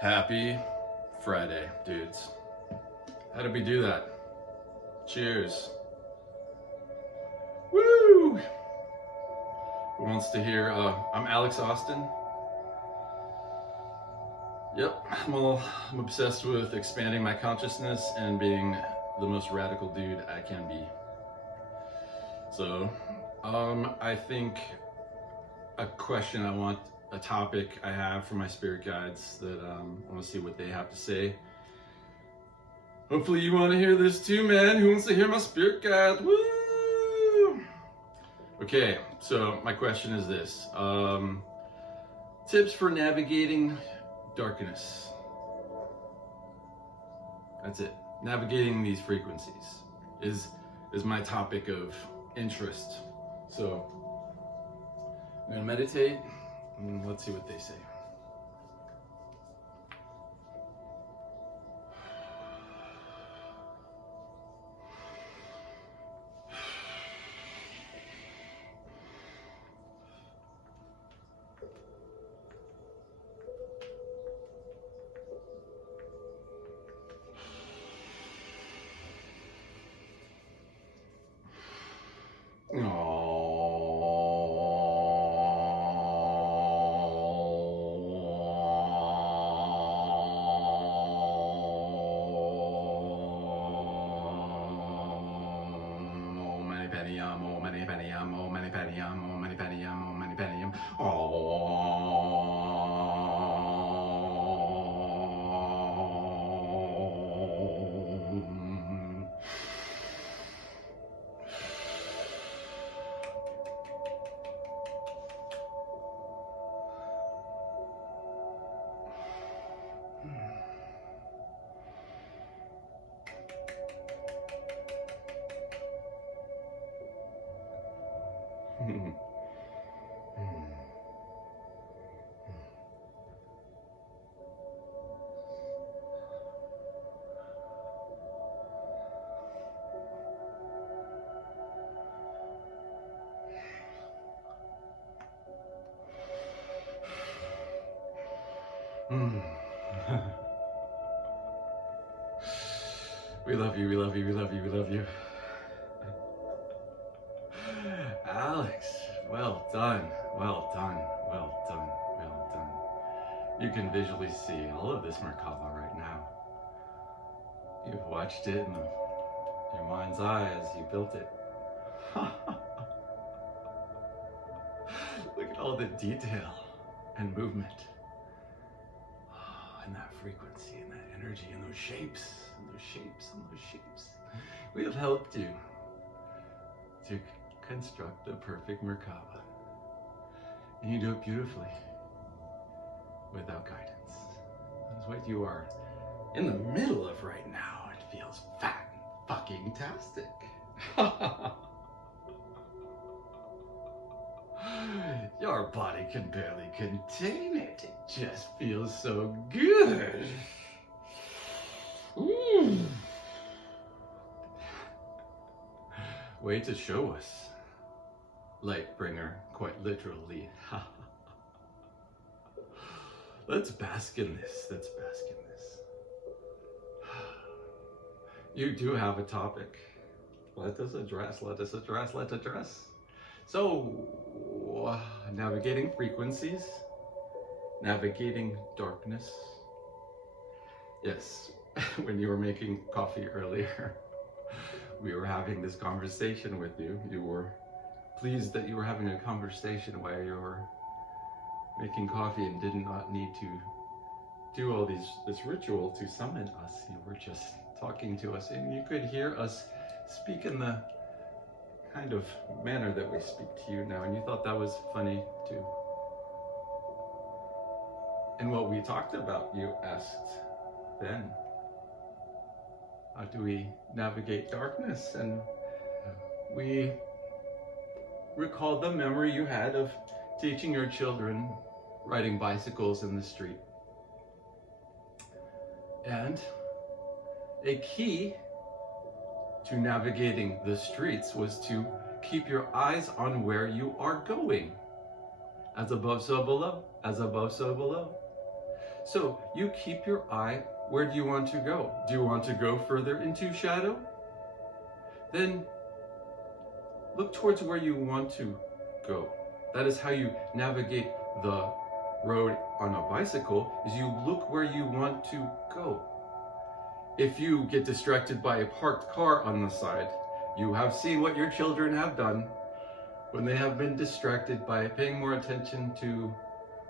Happy Friday, dudes. How did we do that? Cheers. Woo! Who wants to hear? I'm Alex Austin. Yep, I'm obsessed with expanding my consciousness and being the most radical dude I can be. So, I think a topic I have for my spirit guides that I want to see what they have to say. Hopefully you want to hear this too, man. Who wants to hear my spirit guide? Woo! Okay, so my question is this. Tips for navigating darkness. That's it. Navigating these frequencies is my topic of interest. So I'm gonna meditate and let's see what they say. We love you, we love you, we love you, we love you. Alex, well done, well done, well done, well done. You can visually see all of this Merkaba right now. You've watched it in your mind's eye as you built it. Look at all the detail and movement. And that frequency and that energy and those shapes and those shapes and those shapes. We have helped you to construct the perfect Merkaba. And you do it beautifully without guidance. That's what you are in the middle of right now. It feels fat and fucking tastic. Your body can barely contain it. It just feels so good. Way to show us, Lightbringer, quite literally. Let's bask in this. Let's bask in this. You do have a topic. Let us address. Let us address. Let's address. So, navigating frequencies, navigating darkness. Yes, when you were making coffee earlier, we were having this conversation with you. You were pleased that you were having a conversation while you were making coffee and did not need to do all this ritual to summon us. You were just talking to us and you could hear us speak in the kind of manner that we speak to you now, and you thought that was funny too. And what we talked about, you asked then, how do we navigate darkness? And we recalled the memory you had of teaching your children riding bicycles in the street. And a key to navigating the streets was to keep your eyes on where you are going. As above, so below. As above, so below. So you keep your eye, where do you want to go? Do you want to go further into shadow? Then look towards where you want to go. That is how you navigate the road on a bicycle, is you look where you want to go. If you get distracted by a parked car on the side, you have seen what your children have done when they have been distracted by paying more attention to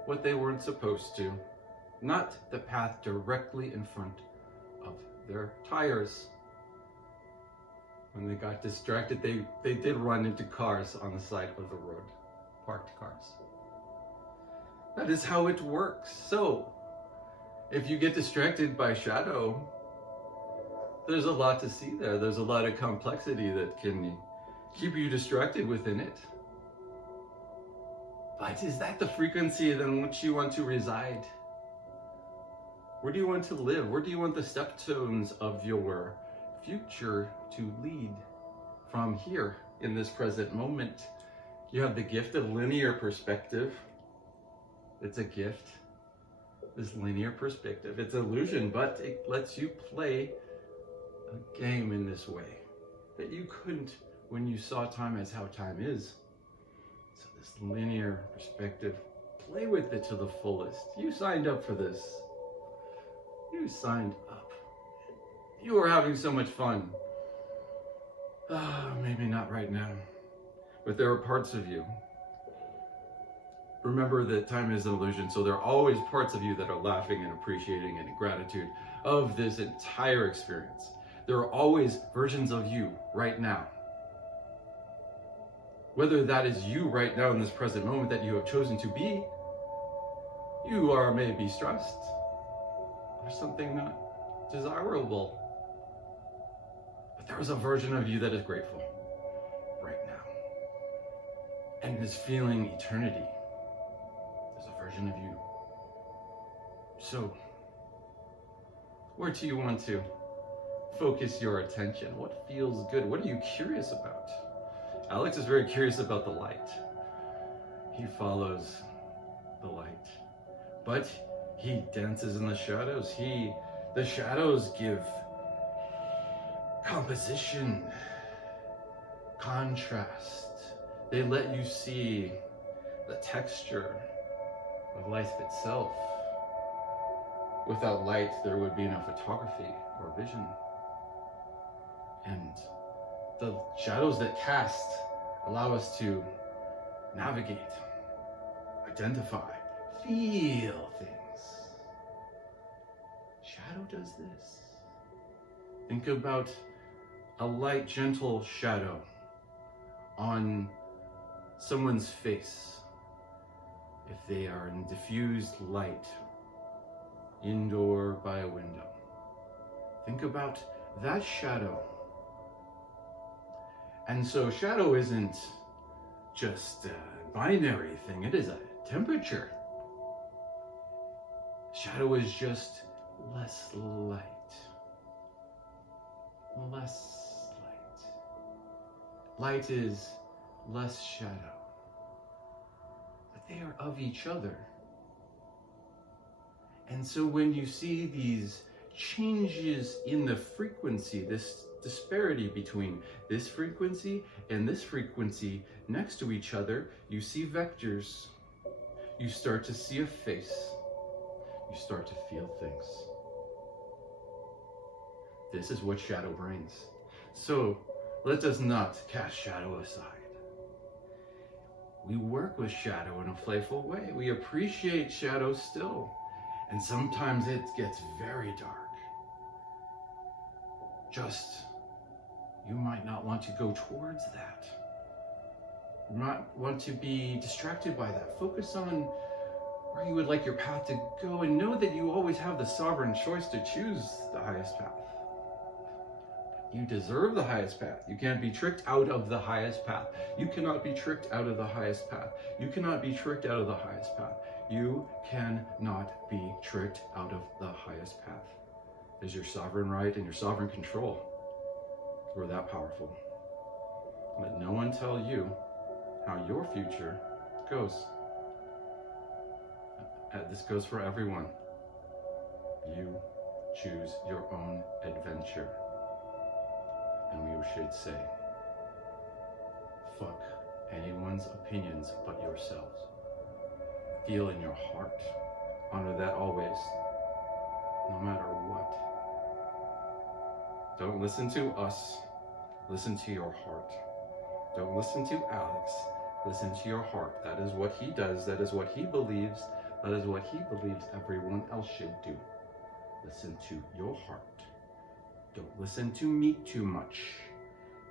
what they weren't supposed to, not the path directly in front of their tires. When they got distracted, they did run into cars on the side of the road, parked cars. That is how it works. So, if you get distracted by shadow, there's a lot to see there. There's a lot of complexity that can keep you distracted within it. But is that the frequency in which you want to reside? Where do you want to live? Where do you want the stepstones of your future to lead from here in this present moment? You have the gift of linear perspective. It's a gift, this linear perspective. It's an illusion, but it lets you play a game in this way that you couldn't when you saw time as how time is. So this linear perspective, play with it to the fullest. You signed up for this. You signed up. You are having so much fun. Maybe not right now, but there are parts of you. Remember that time is an illusion, so there are always parts of you that are laughing and appreciating and in gratitude of this entire experience. There are always versions of you right now. Whether that is you right now in this present moment that you have chosen to be, you are maybe stressed or something not desirable. But there is a version of you that is grateful right now and is feeling eternity. There's a version of you. So, where do you want to focus your attention? What feels good? What are you curious about? Alex is very curious about the light. He follows the light, but he dances in the shadows. The shadows give composition, contrast. They let you see the texture of life itself. Without light, there would be no photography or vision. And the shadows that cast allow us to navigate, identify, feel things. Shadow does this. Think about a light, gentle shadow on someone's face. If they are in diffused light, indoor by a window. Think about that shadow. And so shadow isn't just a binary thing, it is a temperature. Shadow is just less light. Less light. Light is less shadow. But they are of each other. And so when you see these changes in the frequency, this disparity between this frequency and this frequency next to each other, you see vectors. You start to see a face. You start to feel things. This is what shadow brings. So let us not cast shadow aside. We work with shadow in a playful way. We appreciate shadow still. And sometimes it gets very dark. Just, you might not want to go towards that. You might want to be distracted by that. Focus on where you would like your path to go and know that you always have the sovereign choice to choose the highest path. You deserve the highest path. You can't be tricked out of the highest path. You cannot be tricked out of the highest path. You cannot be tricked out of the highest path. You cannot be tricked out of the highest path. It is your sovereign right and your sovereign control. We're that powerful. Let no one tell you how your future goes. This goes for everyone. You choose your own adventure. And we should say, fuck anyone's opinions but yourselves. Feel in your heart. Honor that always, no matter what. Don't listen to us. Listen to your heart. Don't listen to Alex. Listen to your heart. That is what he does. That is what he believes. That is what he believes everyone else should do. Listen to your heart. Don't listen to me too much.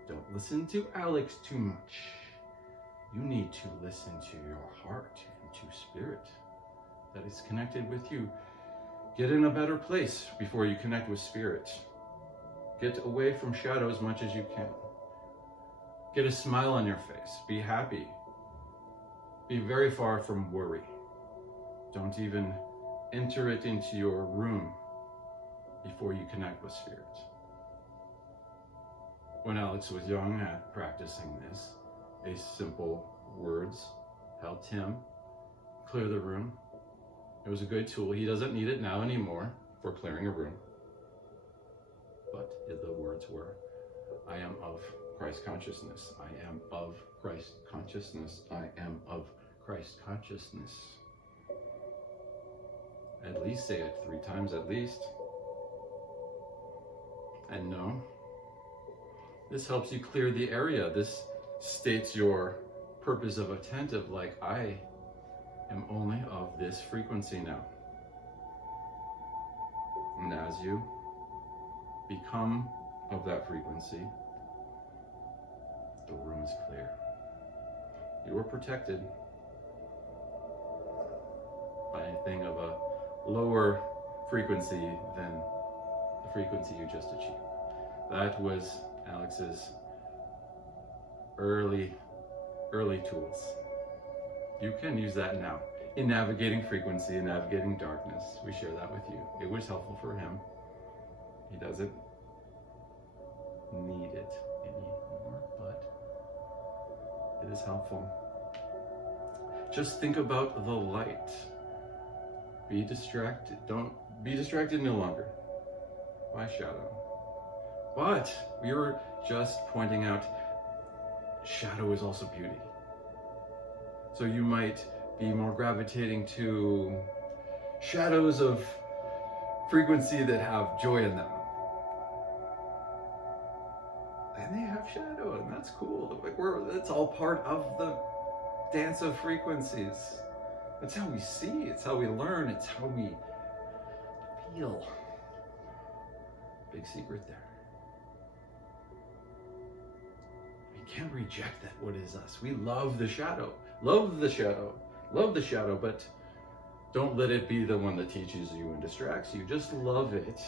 Don't listen to Alex too much. You need to listen to your heart and to spirit that is connected with you. Get in a better place before you connect with spirit. Get away from shadow as much as you can. Get a smile on your face. Be happy. Be very far from worry. Don't even enter it into your room before you connect with spirit. When Alex was young at practicing this, a simple words helped him clear the room. It was a good tool. He doesn't need it now anymore for clearing a room. But the words were, I am of Christ consciousness. I am of Christ consciousness. I am of Christ consciousness. At least say it 3 times at least. And no, this helps you clear the area. This states your purpose of attentive, like I am only of this frequency now. And as you become of that frequency, the room is clear. You are protected by anything of a lower frequency than the frequency you just achieved. That was Alex's early tools. You can use that now in navigating frequency and navigating darkness. We share that with you. It was helpful for him. He doesn't need it anymore, but it is helpful. Just think about the light. Be distracted. Don't be distracted no longer by shadow. But we were just pointing out shadow is also beauty. So you might be more gravitating to shadows of frequency that have joy in them. And they have shadow, and that's cool. That's all part of the dance of frequencies. That's how we see, it's how we learn, it's how we feel. Big secret there. We can't reject that what is us. We love the shadow, love the shadow, but don't let it be the one that teaches you and distracts you. Just love it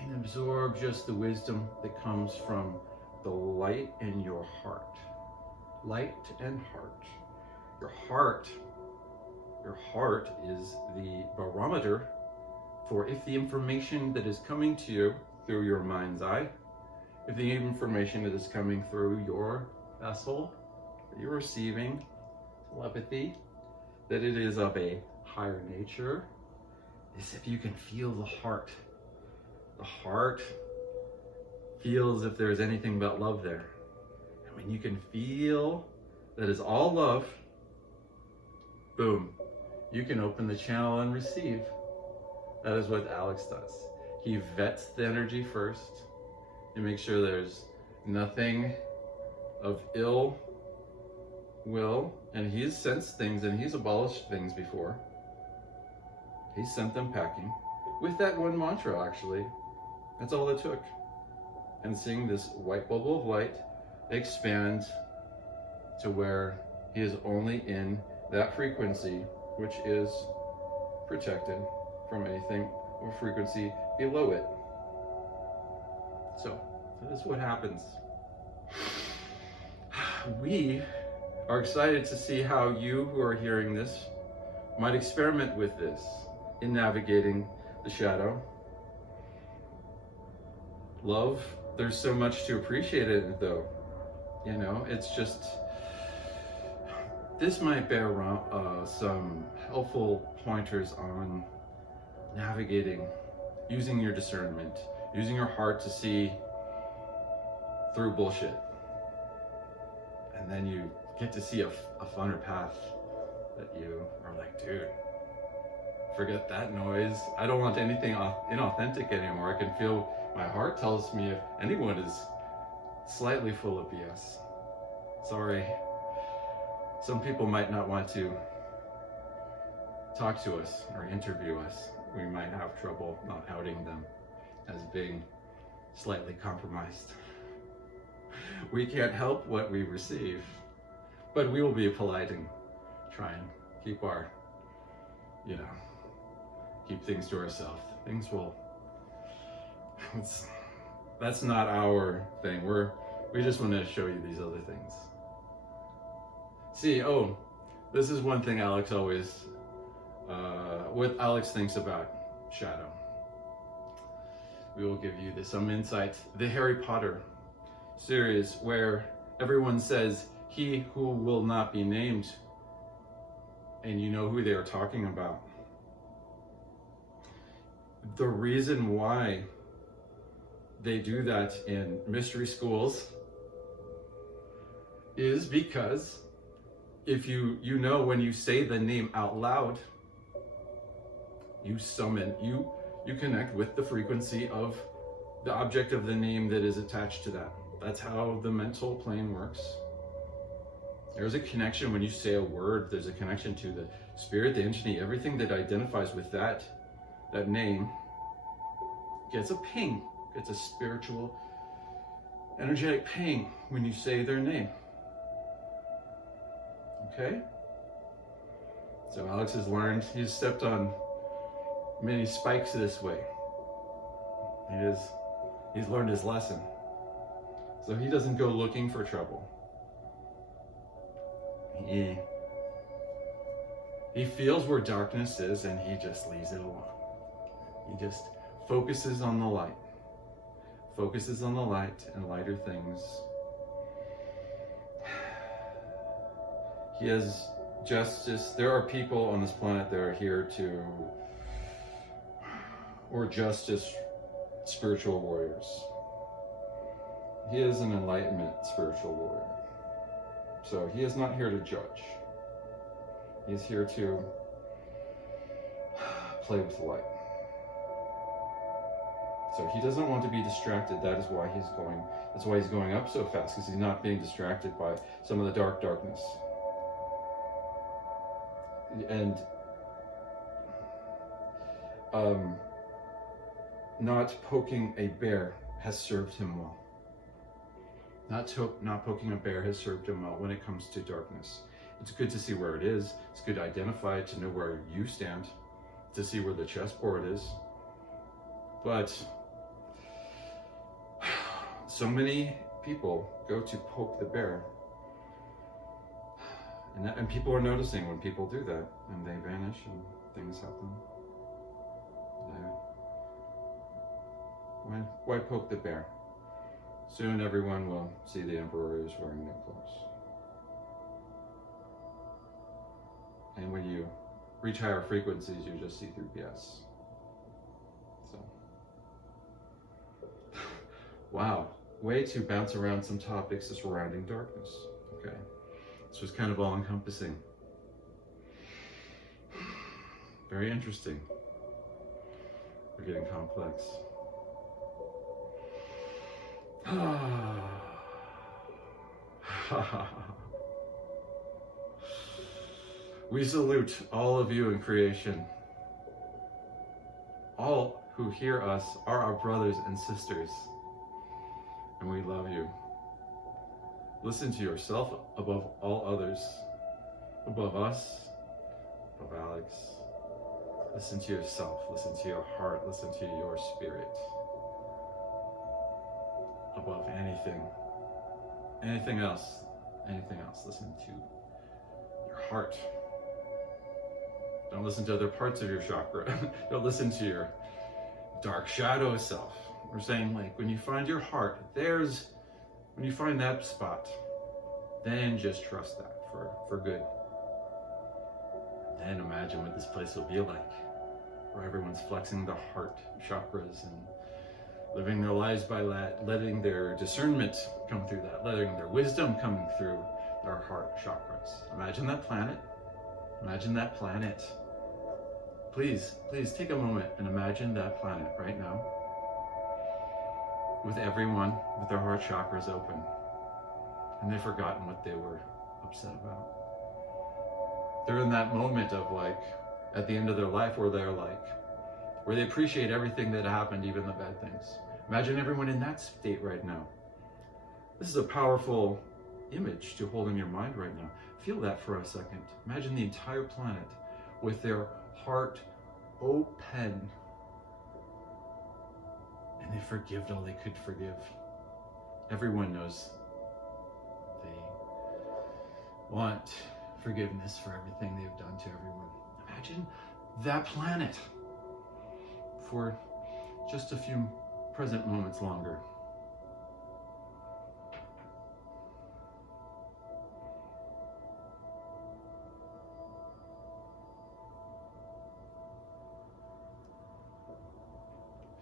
and absorb just the wisdom that comes from the light in your heart. Light and heart. Your heart is the barometer for if the information that is coming to you through your mind's eye, if the information that is coming through your vessel that you're receiving, telepathy, that it is of a higher nature, is if you can feel the heart. The heart feels if there's anything but love there. And when you can feel that is all love, boom, you can open the channel and receive. That is what Alex does. He vets the energy first. He makes sure there's nothing of ill will, and he's sensed things and he's abolished things before. He sent them packing with that one mantra, actually. That's all it took. And seeing this white bubble of light expand to where he is only in that frequency, which is protected from anything or frequency below it. So that is what happens. We are excited to see how you who are hearing this might experiment with this in navigating the shadow. Love, there's so much to appreciate in it though. You know, it's just, this might bear some helpful pointers on navigating, using your discernment, using your heart to see through bullshit. And then you get to see a funner path that you are like, dude, forget that noise. I don't want anything inauthentic anymore. I can feel, my heart tells me if anyone is slightly full of BS. Sorry. Some people might not want to talk to us or interview us. We might have trouble not outing them as being slightly compromised. We can't help what we receive, but we will be polite and try and keep our, keep things to ourselves. Things will, that's not our thing. We just want to show you these other things. See, this is one thing Alex always, what Alex thinks about shadow. We will give you some insight. The Harry Potter series, where everyone says, he who will not be named, and you know who they are talking about. The reason why they do that in mystery schools is because if you when you say the name out loud, you summon, you connect with the frequency of the object of the name that is attached to that. That's how the mental plane works. There's a connection when you say a word. There's a connection to the spirit, the entity, everything that identifies with that name gets a ping, gets a spiritual, energetic ping when you say their name. Okay? So Alex has learned, he's stepped on many spikes this way. He's learned his lesson. So he doesn't go looking for trouble. He feels where darkness is and he just leaves it alone. He just focuses on the light. Focuses on the light and lighter things. He has justice. There are people on this planet that are here or justice spiritual warriors. He is an enlightenment spiritual warrior. So he is not here to judge. He is here to play with the light. So he doesn't want to be distracted. That's why he's going up so fast, because he's not being distracted by some of the darkness. And not poking a bear has served him well. Not poking a bear has served him well when it comes to darkness. It's good to see where it is. It's good to identify it, to know where you stand, to see where the chessboard is. But so many people go to poke the bear. And people are noticing when people do that, and they vanish and things happen. Why poke the bear? Soon everyone will see the emperor is wearing no clothes. And when you reach higher frequencies, you just see through BS. So, wow, way to bounce around some topics surrounding darkness. Okay, this was kind of all-encompassing. Very interesting. We're getting complex. We salute all of you in creation. All who hear us are our brothers and sisters, and we love you. Listen to yourself above all others, above us, above Alex. Listen to yourself, listen to your heart, listen to your spirit. Above anything else, listen to your heart. Don't listen to other parts of your chakra. Don't listen to your dark shadow self. We're saying, like, when you find your heart, when you find that spot, then just trust that for good. Then imagine what this place will be like. where everyone's flexing the heart chakras and living their lives by that, letting their discernment come through that, letting their wisdom come through their heart chakras. Imagine that planet. Imagine that planet. Please take a moment and imagine that planet right now with everyone with their heart chakras open and they've forgotten what they were upset about. They're in that moment of like, at the end of their life where they appreciate everything that happened, even the bad things. Imagine everyone in that state right now. This is a powerful image to hold in your mind right now. Feel that for a second. Imagine the entire planet with their heart open. And they forgived all they could forgive. Everyone knows they want forgiveness for everything they've done to everyone. Imagine that planet for just a few present moments longer.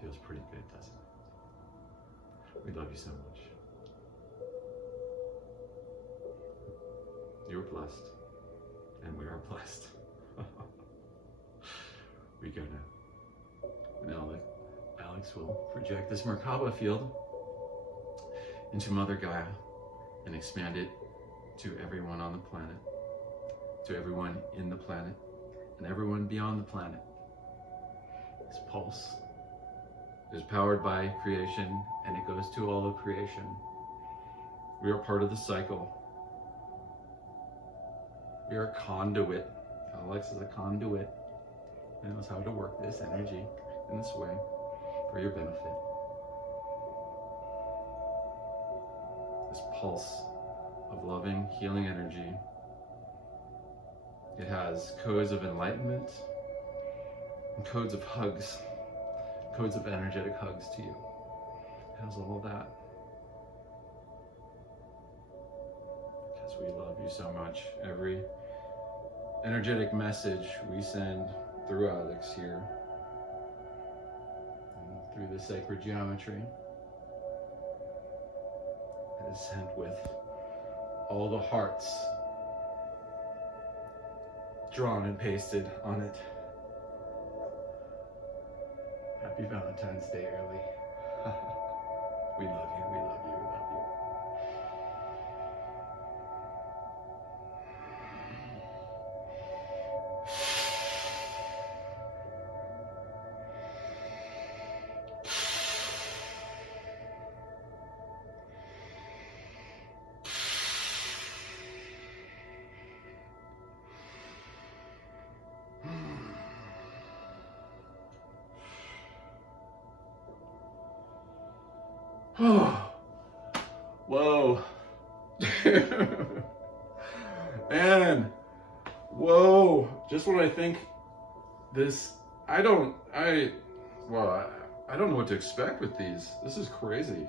Feels pretty good, doesn't it? We love you so much. You're blessed, and we are blessed. We're gonna now that Alex will project this Merkaba field into Mother Gaia and expand it to everyone on the planet, to everyone in the planet, and everyone beyond the planet. This pulse is powered by creation, and it goes to all of creation. We are part of the cycle. We are a conduit. Alex is a conduit. He knows how to work this energy in this way for your benefit. This pulse of loving, healing energy. It has codes of enlightenment and codes of hugs, codes of energetic hugs to you. It has all of that. Because we love you so much. Every energetic message we send through Alex here, and through the sacred geometry, it is sent with all the hearts drawn and pasted on it. Happy Valentine's Day early. We love you, we love you, we love you. Oh, whoa. Man, whoa. Just when I think this, I don't know what to expect with these. This is crazy.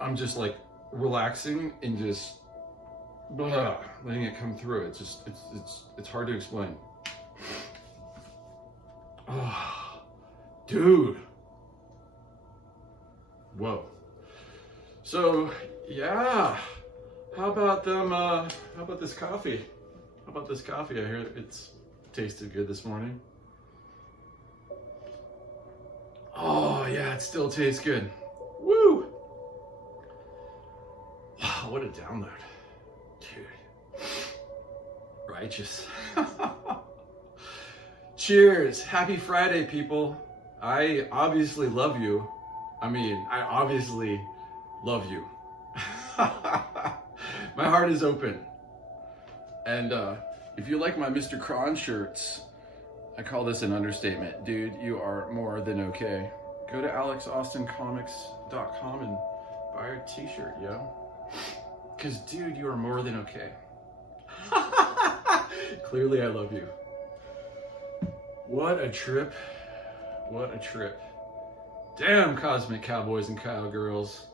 I'm just like relaxing and just letting it come through. It's just, it's hard to explain. Oh, dude. Whoa. So, yeah. How about this coffee? How about this coffee? I hear it's tasted good this morning. Oh, yeah, it still tastes good. Woo! Wow, what a download. Dude. Righteous. Cheers. Happy Friday, people. I obviously love you. I obviously love you. My heart is open. And if you like my Mr. Cron shirts, I call this an understatement. Dude, you are more than okay. Go to alexaustincomics.com and buy a t-shirt, yo. Because, dude, you are more than okay. Clearly, I love you. What a trip. What a trip. Damn, cosmic cowboys and cowgirls.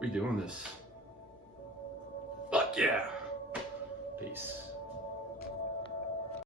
We doing this. Fuck yeah. Peace.